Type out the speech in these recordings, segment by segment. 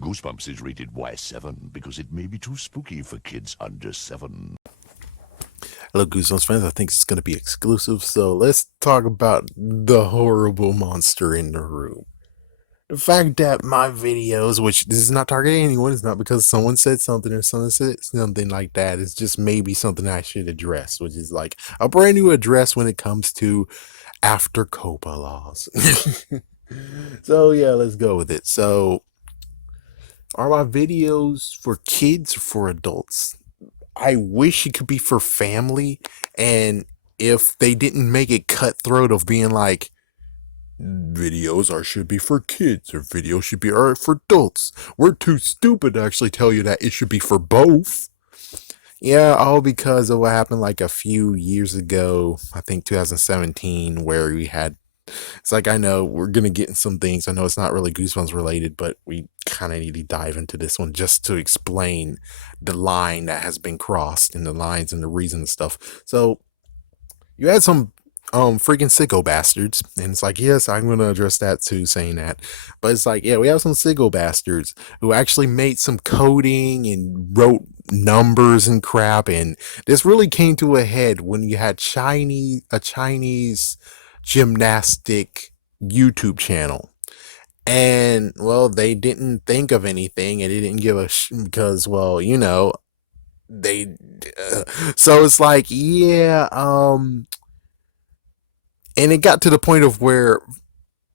Goosebumps is rated Y7 because it may be too spooky for kids under 7. Hello, Goosebumps fans. I think it's going to be exclusive, so let's talk about the horrible monster in the room. The fact that my videos, which this is not targeting anyone, it's not because someone said something or someone said something like that. It's just maybe something I should address, which is like a brand new address when it comes to after COPPA laws. So yeah, let's go with it. So, are my videos for kids or for adults? I wish it could be for family, and if they didn't make it cutthroat of being like videos are should be for kids or videos should be are for adults. We're too stupid to actually tell you that it should be for both. Yeah, all because of what happened like a few years ago, I think 2017, where we had it's like I know we're gonna get in some things. I know it's not really Goosebumps related, but we kind of need to dive into this one just to explain the line that has been crossed and the lines and the reason and stuff. So you had some freaking sicko bastards, and it's like, yes, I'm gonna address that too, saying that. But it's like, yeah, we have some sicko bastards who actually made some coding and wrote numbers and crap, and this really came to a head when you had Chinese gymnastic YouTube channel. And well, they didn't think of anything, and they didn't give a because, well, they. So it's like, yeah, and it got to the point of where,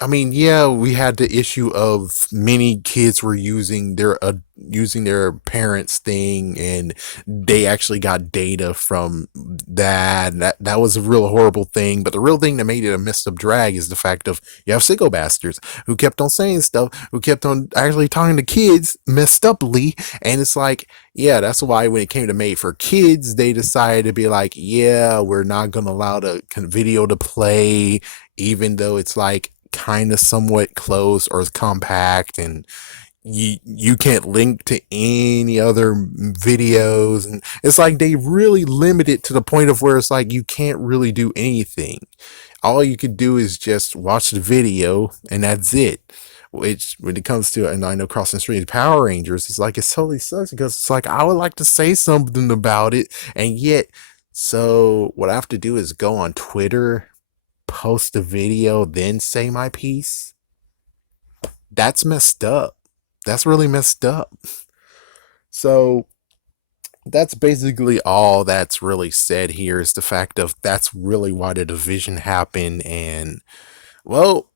I mean, yeah, we had the issue of many kids were using their parents' thing, and they actually got data from that. That was a real horrible thing. But the real thing that made it a messed up drag is the fact of you have sicko bastards who kept on saying stuff, who kept on actually talking to kids messed uply, and it's like, yeah, that's why when it came to Made for Kids, they decided to be like, yeah, we're not gonna allow the video to play, even though it's like kind of somewhat close or compact, and you can't link to any other videos, and it's like they really limit it to the point of where it's like you can't really do anything. All you could do is just watch the video and that's it. Which when it comes to, and I know crossing the street Power Rangers, it's like it totally sucks because it's like I would like to say something about it, and yet, so what I have to do is go on Twitter, post a video, then say my piece. That's messed up. That's really messed up. So that's basically all that's really said here, is the fact of that's really why the division happened. And well,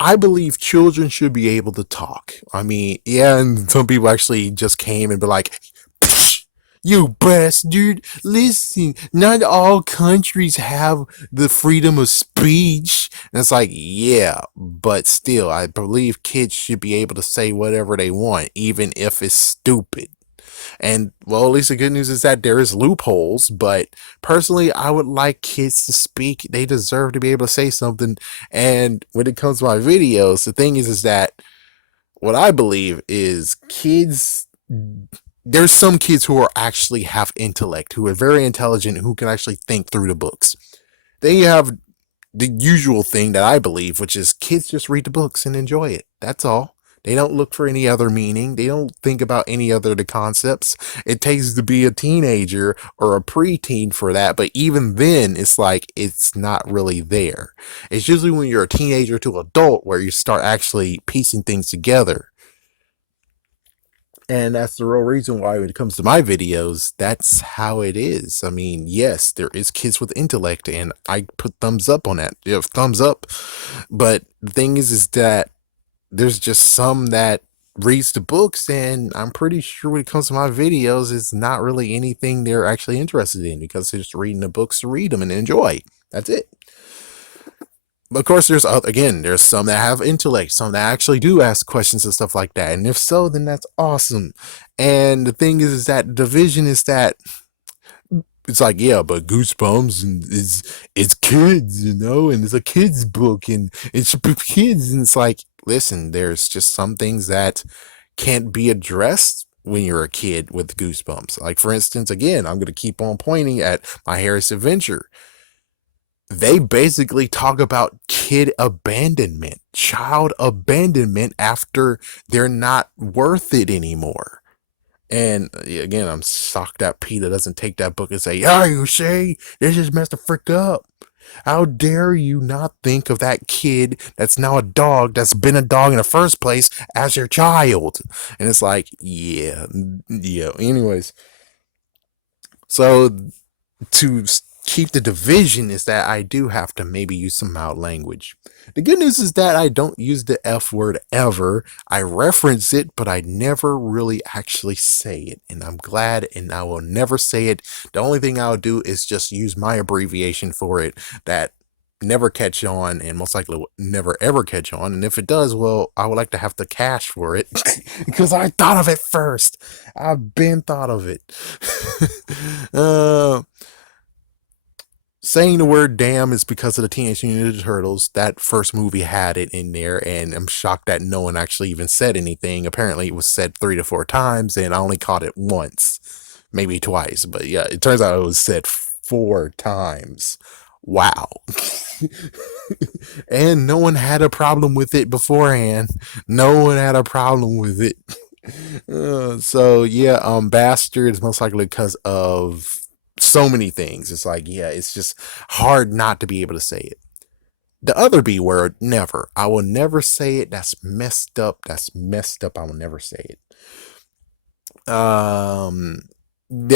I believe children should be able to talk. I mean, yeah, and some people actually just came and be like, you bastard, listen, not all countries have the freedom of speech. And it's like, yeah, but still, I believe kids should be able to say whatever they want, even if it's stupid. And well, at least the good news is that there is loopholes, but personally, I would like kids to speak. They deserve to be able to say something. And when it comes to my videos, the thing is that what I believe is kids, there's some kids who are actually have intellect, who are very intelligent, who can actually think through the books. Then you have the usual thing that I believe, which is kids just read the books and enjoy it. That's all. They don't look for any other meaning. They don't think about any other the concepts. It takes to be a teenager or a preteen for that, but even then, it's like it's not really there. It's usually when you're a teenager to adult where you start actually piecing things together. And that's the real reason why, when it comes to my videos, that's how it is. I mean, yes, there is kids with intellect, and I put thumbs up on that. Yeah, thumbs up. But the thing is that there's just some that reads the books, and I'm pretty sure when it comes to my videos, it's not really anything they're actually interested in because they're just reading the books to read them and enjoy. That's it. Of course, there's again, there's some that have intellect, some that actually do ask questions and stuff like that. And if so, then that's awesome. And the thing is that division is that it's like, yeah, but Goosebumps and it's kids, and it's a kids book, and it's for kids, and it's like, listen, there's just some things that can't be addressed when you're a kid with Goosebumps. Like for instance, again, I'm gonna keep on pointing at My Harris Adventure. they basically talk about kid abandonment, child abandonment after they're not worth it anymore. And again, I'm shocked that PETA doesn't take that book and say, "Yeah, you see, this is messed the frick up. How dare you not think of that kid that's now a dog, that's been a dog in the first place, as your child?" And it's like, yeah, yeah. Anyways, so to keep the division is that I do have to maybe use some mild language. The good news is that I don't use the F word ever. I reference it, but I never really actually say it. And I'm glad, and I will never say it. The only thing I'll do is just use my abbreviation for it that never catch on and most likely will never ever catch on. And if it does, well, I would like to have the cash for it because I thought of it first. I've been thought of it. uh, Saying the word damn is because of the Teenage Mutant Ninja Turtles. That first movie had it in there, and I'm shocked that no one actually even said anything. Apparently, it was said 3 to 4 times, and I only caught it once, maybe twice. But yeah, it turns out it was said 4 times. Wow. And no one had a problem with it beforehand. No one had a problem with it. So yeah, bastard is most likely because of so many things. It's like, yeah, it's just hard not to be able to say it. The other B word, never. I will never say it. That's messed up. That's messed up. I will never say it. The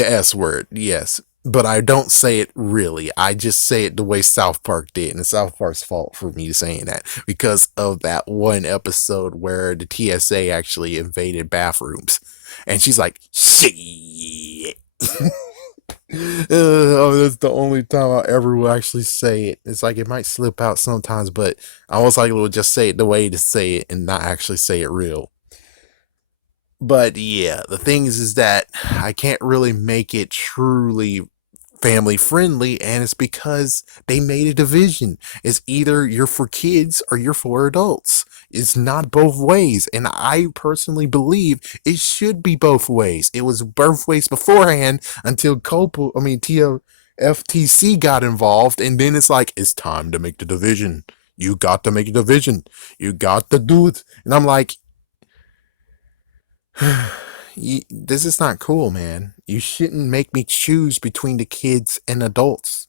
S word, yes. But I don't say it really. I just say it the way South Park did. And it's South Park's fault for me saying that because of that one episode where the TSA actually invaded bathrooms. And she's like, shit. Oh, that's the only time I ever will actually say it. It's like it might slip out sometimes, but I was like, will just say it the way to say it and not actually say it real. But yeah, the thing is that I can't really make it truly family friendly, and it's because they made a division. It's either you're for kids or you're for adults. It's not both ways, and I personally believe it should be both ways. It was both ways beforehand until COPPA, I mean TFTC got involved, and then it's like it's time to make the division. You got to make a division. You got to do it, and I'm like, this is not cool, man. You shouldn't make me choose between the kids and adults.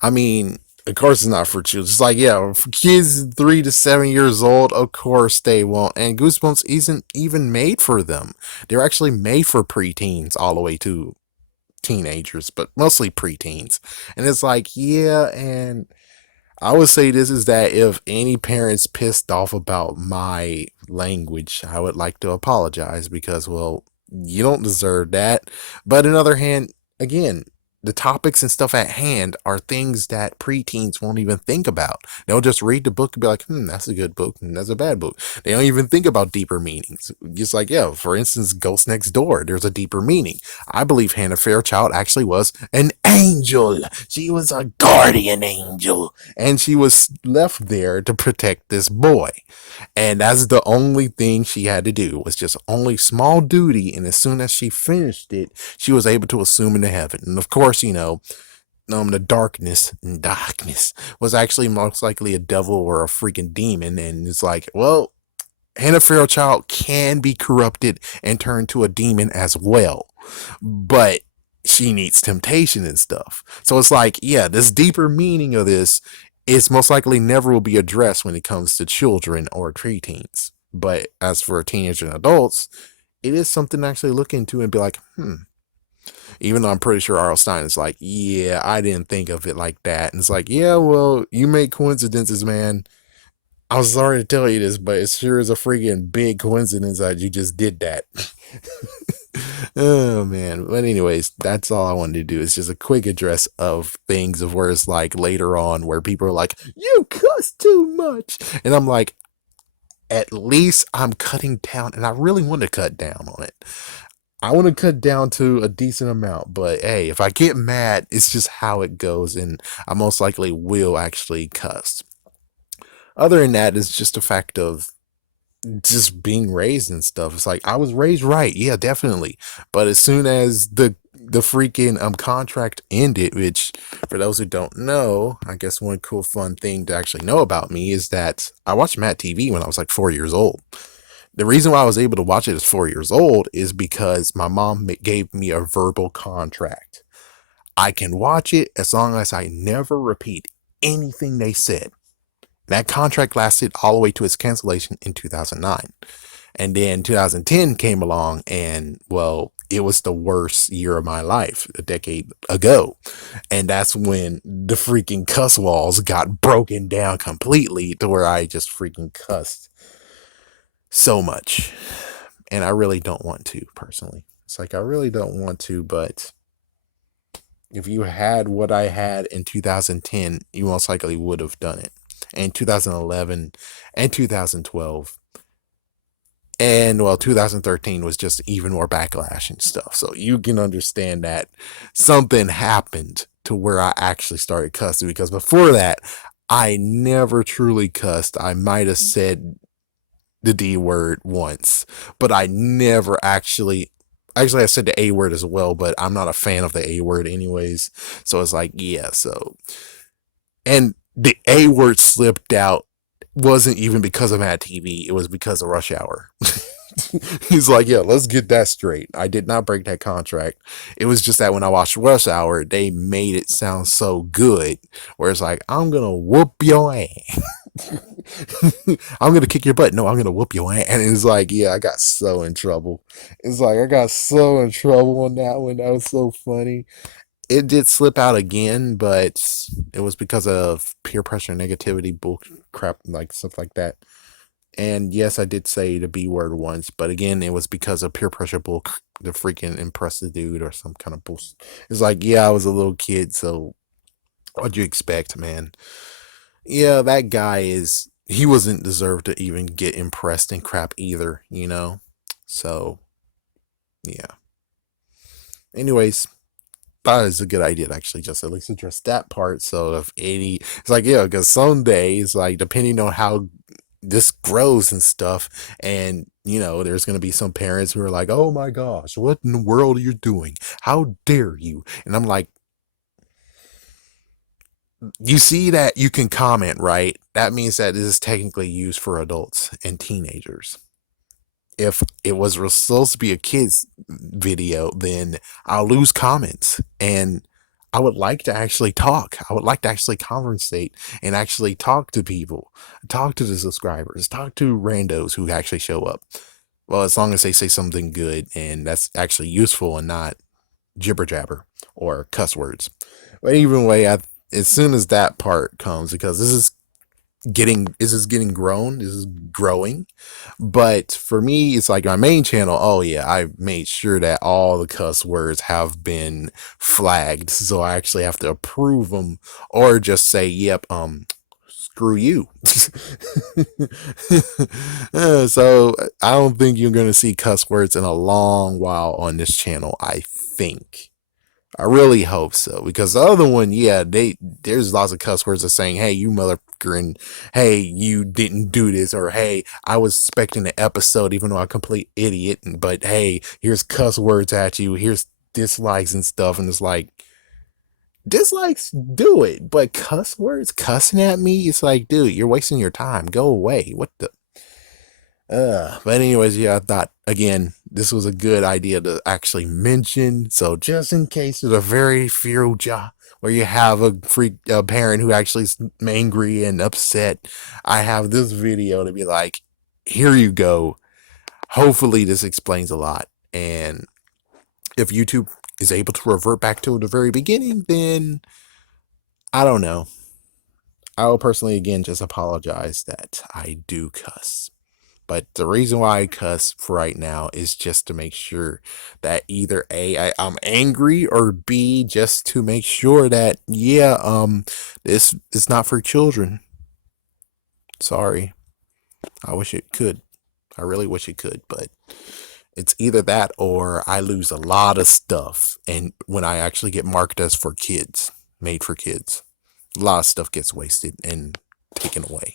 I mean, of course it's not for children. It's like, yeah, for kids 3 to 7 years old, of course they won't. And Goosebumps isn't even made for them. They're actually made for preteens all the way to teenagers, but mostly preteens. And it's like, yeah, and I would say this is that if any parents pissed off about my language, I would like to apologize because, well, you don't deserve that. But on the other hand, again, the topics and stuff at hand are things that preteens won't even think about. They'll just read the book and be like, that's a good book, and that's a bad book. They don't even think about deeper meanings. Just like, yeah, for instance, Ghost Next Door, there's a deeper meaning. I believe Hannah Fairchild actually was an angel. She was a guardian angel, and she was left there to protect this boy. And that's the only thing she had to do was just only small duty. And as soon as she finished it, she was able to assume into heaven. And of course, the darkness was actually most likely a devil or a freaking demon. And it's like, well, Hannah Fairchild can be corrupted and turned to a demon as well. But she needs temptation and stuff. So it's like, yeah, this deeper meaning of this is most likely never will be addressed when it comes to children or preteens. But as for teenagers and adults, it is something to actually look into and be like, Even though I'm pretty sure R.L. Stine is like, yeah, I didn't think of it like that. And it's like, yeah, well, you make coincidences, man. I'm sorry to tell you this, but it sure is a freaking big coincidence that you just did that. Oh man. But anyways, that's all I wanted to do. It's just a quick address of things of where it's like later on where people are like, you cuss too much. And I'm like, at least I'm cutting down, and I really want to cut down on it. I want to cut down to a decent amount, but hey, if I get mad, it's just how it goes, and I most likely will actually cuss. Other than that, it's just a fact of just being raised and stuff. It's like I was raised right, yeah, definitely. But as soon as the the freaking contract ended, which for those who don't know, I guess one cool fun thing to actually know about me is that I watched Matt TV when I was like 4 years old. The reason why I was able to watch it as 4 years old is because my mom gave me a verbal contract. I can watch it as long as I never repeat anything they said. That contract lasted all the way to its cancellation in 2009. And then 2010 came along, and well, it was the worst year of my life a decade ago. And that's when the freaking cuss walls got broken down completely to where I just freaking cussed so much. And I really don't want to, personally. It's like, I really don't want to, but if you had what I had in 2010, you most likely would have done it. And 2011 and 2012 and well, 2013 was just even more backlash and stuff. So you can understand that something happened to where I actually started cussing, because before that, I never truly cussed. I might have said the D word once, but I never actually I said the A word as well, but I'm not a fan of the A word anyways. So it's like, yeah, so and the A word slipped out wasn't even because of Mad TV, it was because of Rush Hour. He's like, yeah, let's get that straight. I did not break that contract. It was just that when I watched Rush Hour, they made it sound so good, where it's like, I'm gonna whoop your ass. I'm gonna kick your butt. No, I'm gonna whoop your ass. And it's like, yeah, I got so in trouble. It's like I got so in trouble on that one. That was so funny. It did slip out again, but it was because of peer pressure, negativity, bull crap, like stuff like that. And yes, I did say the B word once, but again, it was because of peer pressure bull, the freaking impress the dude or some kind of bullshit. It's like, yeah, I was a little kid, so what'd you expect, man? Yeah, that guy he wasn't deserved to even get impressed and crap either, you know? So, yeah. Anyways, thought it was a good idea to actually just at least address that part. So if it's like, yeah, because some days, like, depending on how this grows and stuff, and there's going to be some parents who are like, oh my gosh, what in the world are you doing? How dare you? And I'm like, you see that you can comment, right? That means that this is technically used for adults and teenagers. If it was supposed to be a kid's video, then I'll lose comments. And I would like to actually talk. I would like to actually conversate and actually talk to people, talk to the subscribers, talk to randos who actually show up. Well, as long as they say something good and that's actually useful and not jibber jabber or cuss words. But even way, as soon as that part comes, because this is getting grown, this is growing. But for me, it's like my main channel, oh yeah, I made sure that all the cuss words have been flagged, so I actually have to approve them or just say, yep, screw you. So I don't think you're gonna see cuss words in a long while on this channel, I think. I really hope so, because the other one, yeah, there's lots of cuss words of saying, hey, you motherfucker, and hey, you didn't do this, or hey, I was expecting an episode even though I'm a complete idiot, but hey, here's cuss words at you, here's dislikes and stuff, and it's like, dislikes, do it, but cuss words cussing at me, it's like, dude, you're wasting your time, go away, what the but anyways, yeah, I thought again this was a good idea to actually mention. So just in case there's a very few where you have a parent who actually is angry and upset, I have this video to be like, here you go. Hopefully this explains a lot. And if YouTube is able to revert back to the very beginning, then I don't know. I will personally again just apologize that I do cuss. But the reason why I cuss for right now is just to make sure that either I'm angry, or B, just to make sure that, yeah, this is not for children. Sorry. I wish it could. I really wish it could, but it's either that or I lose a lot of stuff. And when I actually get marked as for kids, made for kids, a lot of stuff gets wasted and taken away.